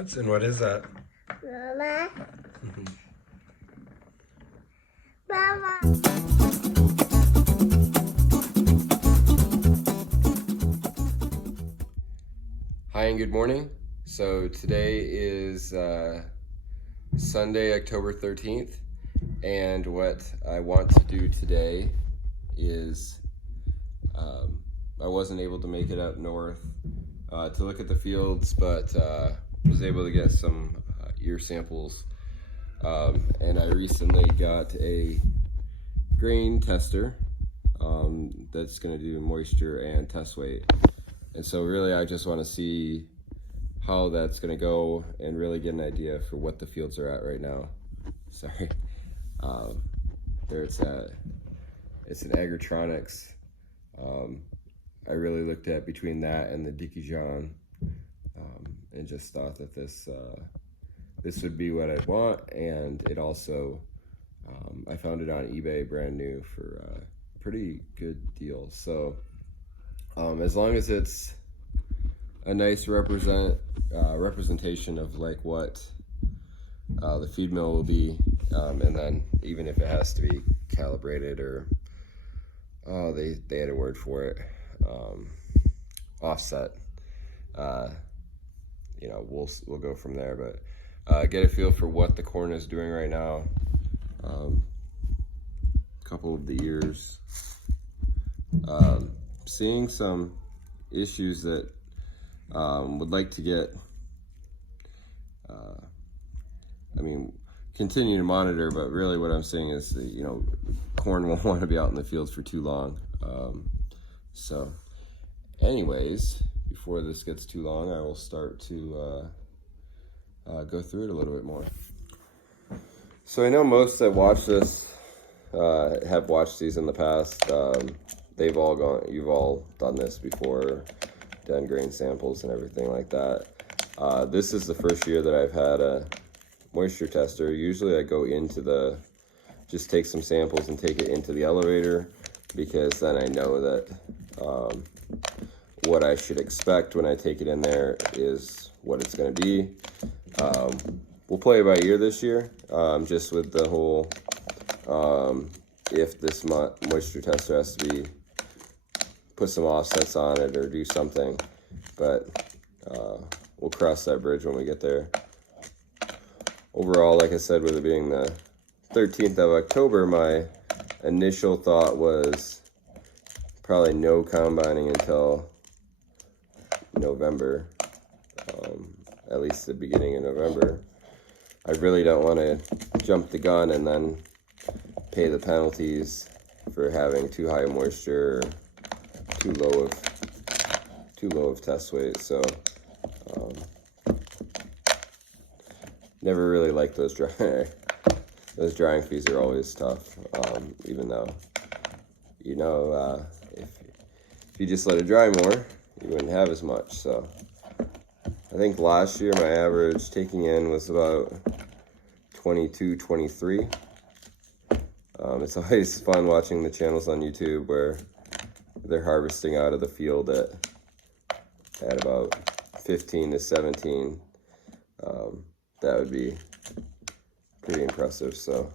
Hudson, what is that? Mama. Mama. Hi and good morning. So today is Sunday, October 13th, and what I want to do today is I wasn't able to make it up north to look at the fields, but was able to get some ear samples, and I recently got a grain tester that's going to do moisture and test weight. And so really I just want to see how that's going to go and really get an idea for what the fields are at right now. Sorry. There it's at. It's an Agritronics. I really looked at between that and the Dijon, and just thought that this would be what I'd want, and it also, I found it on eBay brand new for a pretty good deal. So as long as it's a nice representation of like what the feed mill will be, and then even if it has to be calibrated or they had a word for it, offset, we'll go from there. But get a feel for what the corn is doing right now. Couple of the ears, seeing some issues that would like to get, continue to monitor, but really what I'm saying is that, corn won't want to be out in the fields for too long. So anyways, before this gets too long, I will start to go through it a little bit more. So I know most that watch this have watched these in the past. You've all done this before, done grain samples and everything like that. This is the first year that I've had a moisture tester. Usually I go into just take some samples and take it into the elevator, because then I know that what I should expect when I take it in there is what it's going to be. We'll play it by ear this year, just with the whole, if this moisture tester has to put some offsets on it or do something, but we'll cross that bridge when we get there. Overall, like I said, with it being the 13th of October, my initial thought was probably no combining until November, at least the beginning of November. I really don't want to jump the gun and then pay the penalties for having too high moisture, too low of test weight. So never really liked those drying fees are always tough, even though if you just let it dry more, you wouldn't have as much. So I think last year my average taking in was about 22, 23. It's always fun watching the channels on YouTube where they're harvesting out of the field at about 15 to 17. That would be pretty impressive. So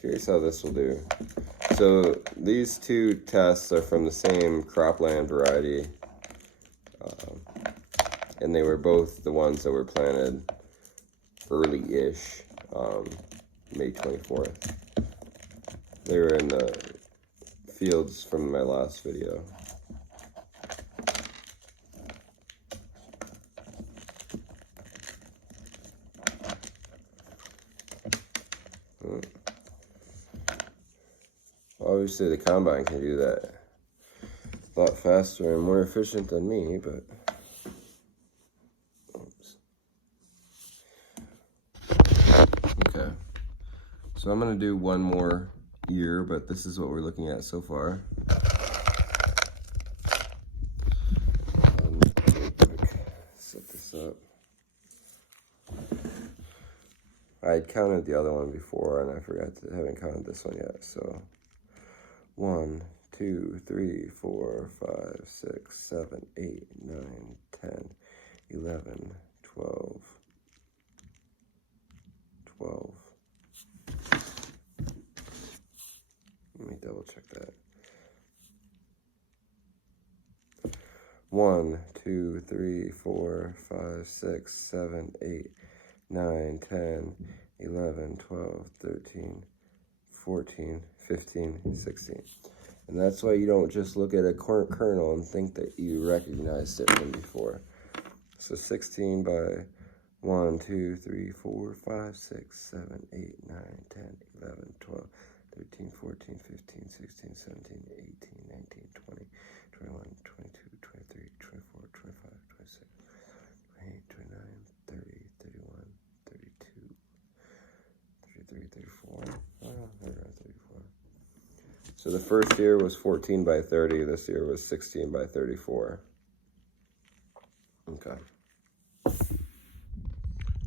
curious how this will do. So these two tests are from the same cropland variety, and they were both the ones that were planted early-ish, May 24th. They were in the fields from my last video. Obviously the combine can do that a lot faster and more efficient than me, but oops. Okay, so I'm gonna do one more ear, but this is what we're looking at so far. Set this up. I counted the other one before and I haven't counted this one yet. So 1, 2, 3, 4, 5, 6, 7, 8, 9, 10, 11, 12, 12. Let me double check that. 1, 2, 3, 4, 5, 6, 7, 8, 9, 10, 11, 12, 13, 14, 15, 16. And that's why you don't just look at a kernel and think that you recognized it from before. So 16 by 1, 2, 3, 4, 5, 6, 7, 8, 9, 10, 11, 12, 13, 14, 15, 16, 17, 18, 19, 20, 21, 22, 23, 24, 25, 26, 28, 29, 30, 31, 32, 33, 34. Oh, 34. So the first year was 14 by 30. This year was 16 by 34. Okay.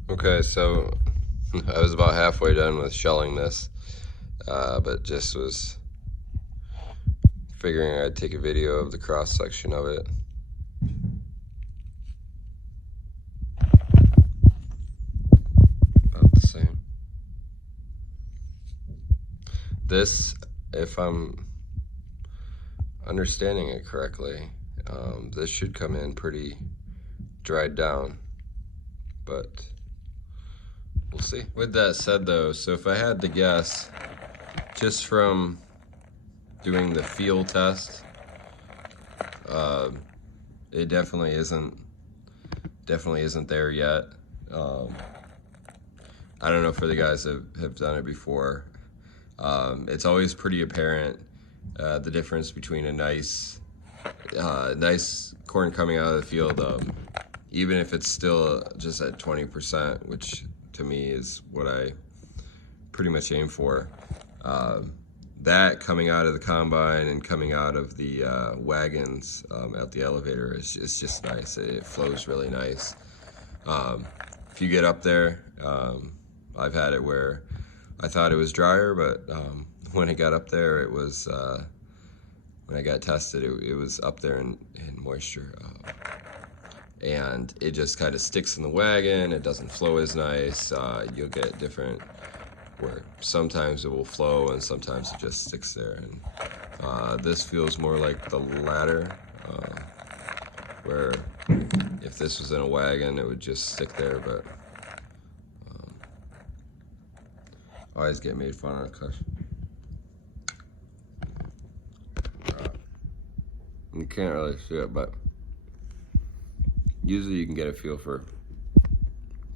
Okay, so I was about halfway done with shelling this, but just was figuring I'd take a video of the cross section of it. About the same. This, if I'm understanding it correctly, this should come in pretty dried down, but we'll see. With that said though, so if I had to guess, just from doing the feel test, it definitely isn't there yet. I don't know for the guys that have done it before. It's always pretty apparent the difference between a nice corn coming out of the field, even if it's still just at 20%, which to me is what I pretty much aim for. That coming out of the combine and coming out of the wagons at the elevator is just nice. It flows really nice. If you get up there, I've had it where I thought it was drier, but when it got up there, it was, when I got tested, it was up there in moisture. And it just kind of sticks in the wagon. It doesn't flow as nice. You'll get different, where sometimes it will flow and sometimes it just sticks there. And this feels more like the latter, where if this was in a wagon, it would just stick there, but I always get made fun of because you can't really see it, but usually you can get a feel for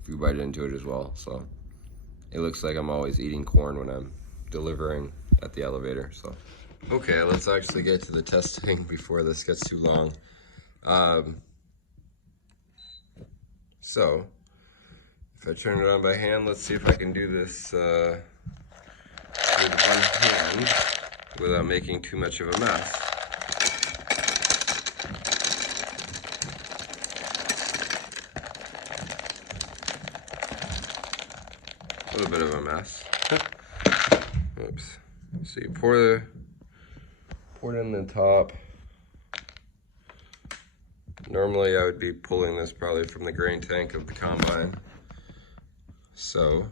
if you bite into it as well. So it looks like I'm always eating corn when I'm delivering at the elevator. So okay, let's actually get to the testing before this gets too long. So if I turn it on by hand, let's see if I can do this with one hand without making too much of a mess. A little bit of a mess. Oops. So you pour it in the top. Normally I would be pulling this probably from the grain tank of the combine. So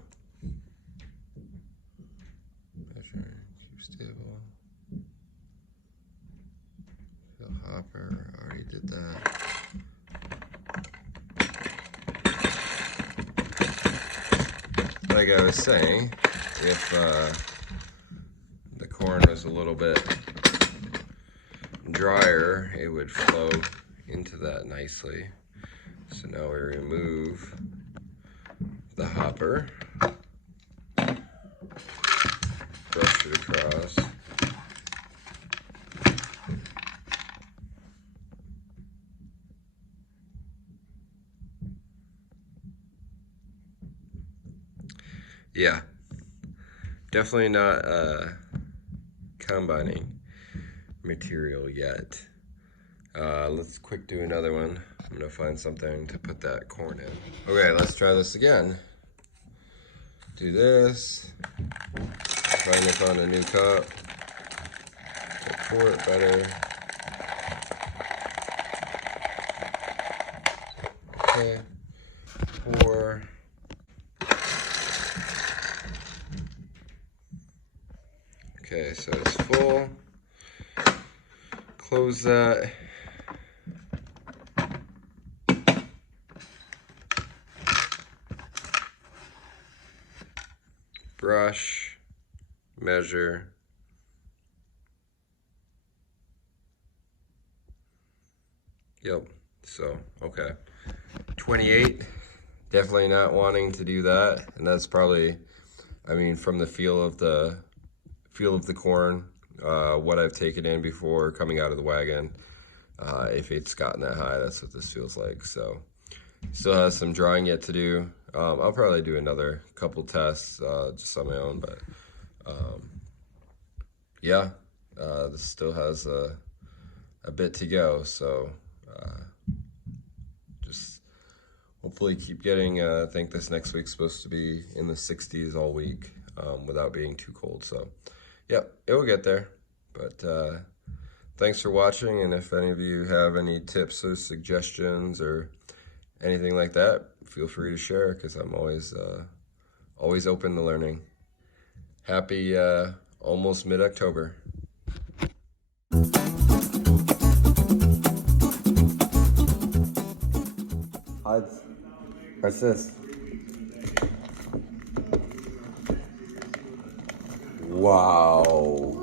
measure, keep stable. Fill hopper, already did that. Like I was saying, if the corn was a little bit drier, it would flow into that nicely. So now we remove the hopper, brush it across. Yeah, definitely not combining material yet. Let's quick do another one. I'm gonna find something to put that corn in. Okay, let's try this again. Do this. Finally found a new cup. Pour it better. Okay. Pour. Okay, so it's full. Close that. Brush, measure. Yep, so, okay. 28, definitely not wanting to do that. And that's probably, I mean, from the feel of the corn, what I've taken in before coming out of the wagon. If it's gotten that high, that's what this feels like. So, still has some drying yet to do. I'll probably do another couple tests just on my own, but yeah, this still has a bit to go. So, just hopefully keep getting. I think this next week's supposed to be in the 60s all week without being too cold. So, yeah, it will get there. But thanks for watching, and if any of you have any tips or suggestions or anything like that, feel free to share, because I'm always open to learning. Happy almost mid-October. What's this? Wow.